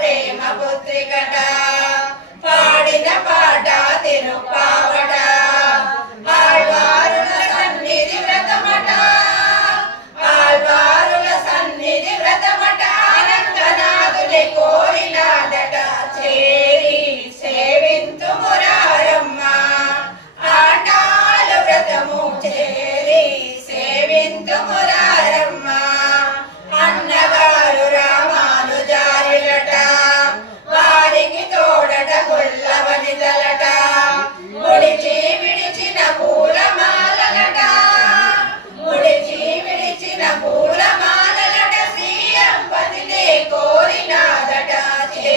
ప్రేమ పుత్రికట పాడిన పాట తిరుపావట ఆళ్వారుల సన్నిధి వ్రతమట ఆళ్వారుల సన్నిధి వ్రతమట రంగనాథుని కోరినాదట చేరి సేవింతు మురారమ్మ ఆటాలు వ్రతము చేరి సేవింతు మురారమ్మ అన్నగారు రామానుజారులట వారికి తోడట గొల్లవనిదలట ముడిచి విడిచిన పూలమాలలట ముడిచి విడిచిన పూలమాలలట శ్రీ అంబతినే కోరినాదట చే